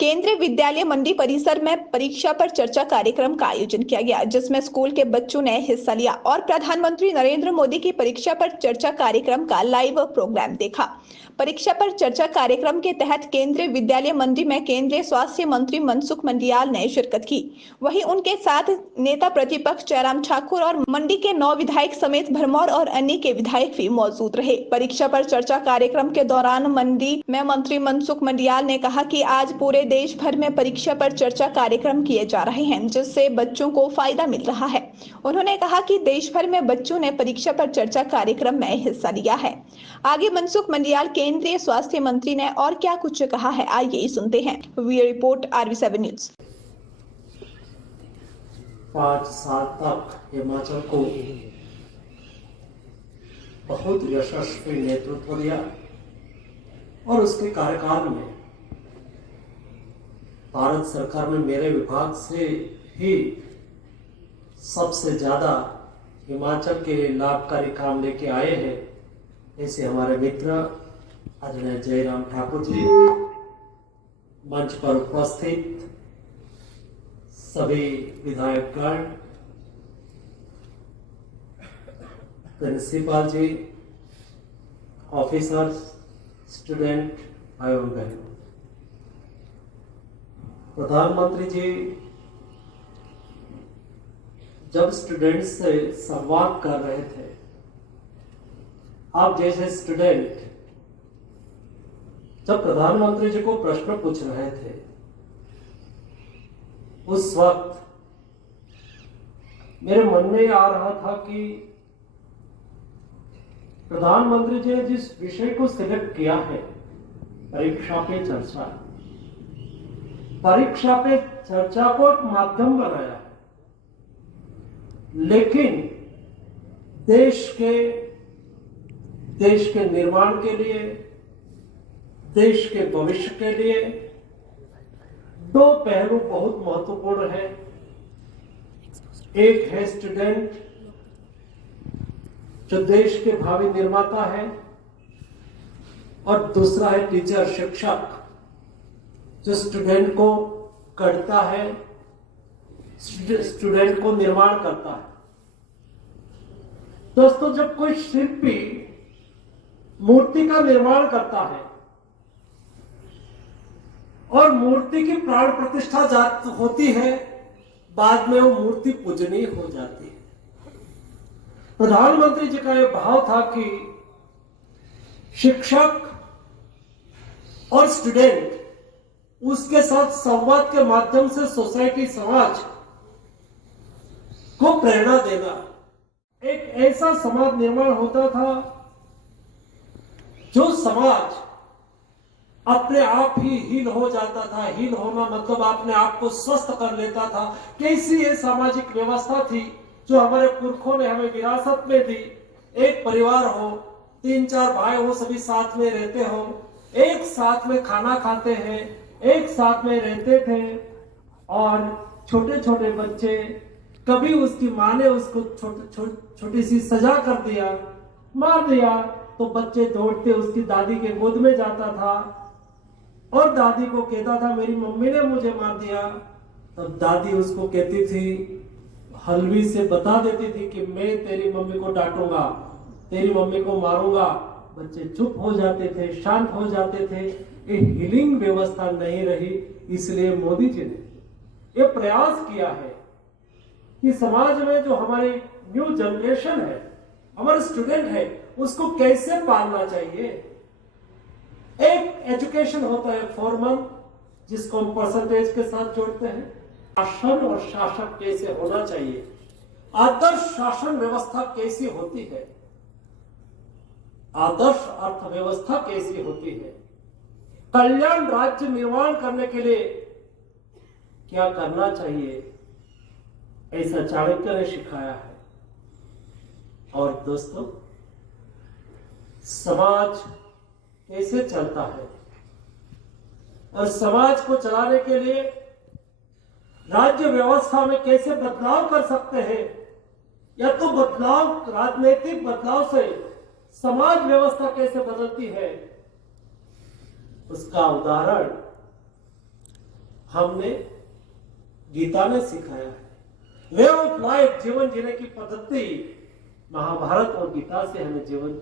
केंद्रीय विद्यालय मंडी परिसर में परीक्षा पर चर्चा कार्यक्रम का आयोजन किया गया, जिसमें स्कूल के बच्चों ने हिस्सा लिया और प्रधानमंत्री नरेंद्र मोदी की परीक्षा पर चर्चा कार्यक्रम का लाइव प्रोग्राम देखा। परीक्षा पर चर्चा कार्यक्रम के तहत केंद्रीय विद्यालय मंडी में केंद्रीय स्वास्थ्य मंत्री मनसुख मंडियाल ने शिरकत की। वहीं उनके साथ नेता प्रतिपक्ष जयराम ठाकुर और मंडी के 9 विधायक समेत भरमौर और अन्य के विधायक भी मौजूद रहे। परीक्षा पर चर्चा कार्यक्रम के दौरान मंडी में मंत्री मनसुख मंडियाल ने कहा कि आज पूरे देश भर में परीक्षा पर चर्चा कार्यक्रम किए जा रहे हैं, जिससे बच्चों को फायदा मिल रहा है। उन्होंने कहा कि देश भर में बच्चों ने परीक्षा पर चर्चा कार्यक्रम में हिस्सा लिया है। आगे मनसुख मंडियाल केंद्रीय स्वास्थ्य मंत्री ने और क्या कुछ कहा है, आइए सुनते हैं। Video report RV7 news. 5 साल तक हिमाचल को बहुत यशस्वी नेतृत्व दिया और उसके कार्यकाल में भारत सरकार में मेरे विभाग से ही सबसे ज्यादा हिमाचल के लिए लाभकारी काम लेके आए हैं। ऐसे हमारे मित्र आदरणीय जयराम ठाकुर जी, मंच पर उपस्थित सभी विधायकगण, प्रिंसिपल जी, ऑफिसर्स, स्टूडेंट भाई और बहन, प्रधानमंत्री जी जब स्टूडेंट्स से संवाद कर रहे थे, आप जैसे स्टूडेंट जब प्रधानमंत्री जी को प्रश्न पूछ रहे थे, उस वक्त मेरे मन में आ रहा था कि प्रधानमंत्री जी ने जिस विषय को सिलेक्ट किया है, परीक्षा पे चर्चा, परीक्षा पे चर्चा को एक माध्यम बनाया है, लेकिन देश के निर्माण के लिए, देश के भविष्य के लिए 2 पहलू बहुत महत्वपूर्ण है। एक है स्टूडेंट, जो देश के भावी निर्माता है, और दूसरा है टीचर, शिक्षक, जो स्टूडेंट को गढ़ता है, स्टूडेंट को निर्माण करता है। दोस्तों, जब कोई शिल्पी मूर्ति का निर्माण करता है और मूर्ति की प्राण प्रतिष्ठा होती है, बाद में वो मूर्ति पूजनीय हो जाती है। प्रधानमंत्री जी का यह भाव था कि शिक्षक और स्टूडेंट, उसके साथ संवाद के माध्यम से सोसाइटी, समाज को प्रेरणा देना, एक ऐसा समाज निर्माण होता था जो समाज अपने आप ही हील हो जाता था। हील होना मतलब अपने आप को स्वस्थ कर लेता था। कैसी ये सामाजिक व्यवस्था थी जो हमारे पुरखों ने हमें विरासत में दी। एक परिवार हो, 3-4 भाई हो, सभी साथ में रहते हो, एक साथ में खाना खाते हैं, एक साथ में रहते थे, और छोटे छोटे बच्चे, कभी उसकी माँ ने उसको छोटी सी सजा कर दिया, मार दिया, तो बच्चे दौड़ते उसकी दादी के गोद में जाता था और दादी को कहता था मेरी मम्मी ने मुझे मार दिया। तब दादी उसको कहती थी, हलवी से बता देती थी कि मैं तेरी मम्मी को डांटूंगा, तेरी मम्मी को मारूंगा। बच्चे चुप हो जाते थे, शांत हो जाते थे। ये हीलिंग व्यवस्था नहीं रही। इसलिए मोदी जी ने ये प्रयास किया है कि समाज में जो हमारी न्यू जनरेशन है, हमारे स्टूडेंट है, उसको कैसे पालना चाहिए। एक एजुकेशन होता है फॉर्मल, जिसको हम परसेंटेज के साथ जोड़ते हैं। शासन और शासक कैसे होना चाहिए, आदर्श शासन व्यवस्था कैसी होती है, आदर्श अर्थव्यवस्था कैसी होती है, कल्याण राज्य निर्माण करने के लिए क्या करना चाहिए, ऐसा चाणक्य ने सिखाया है। और दोस्तों, समाज कैसे चलता है और समाज को चलाने के लिए राज्य व्यवस्था में कैसे बदलाव कर सकते हैं, या तो बदलाव, राजनीतिक बदलाव से समाज व्यवस्था कैसे बदलती है, उसका उदाहरण हमने गीता में सिखाया है। वे ऑफ लाइफ, जीवन जीने की पद्धति महाभारत और गीता से हमें जीवन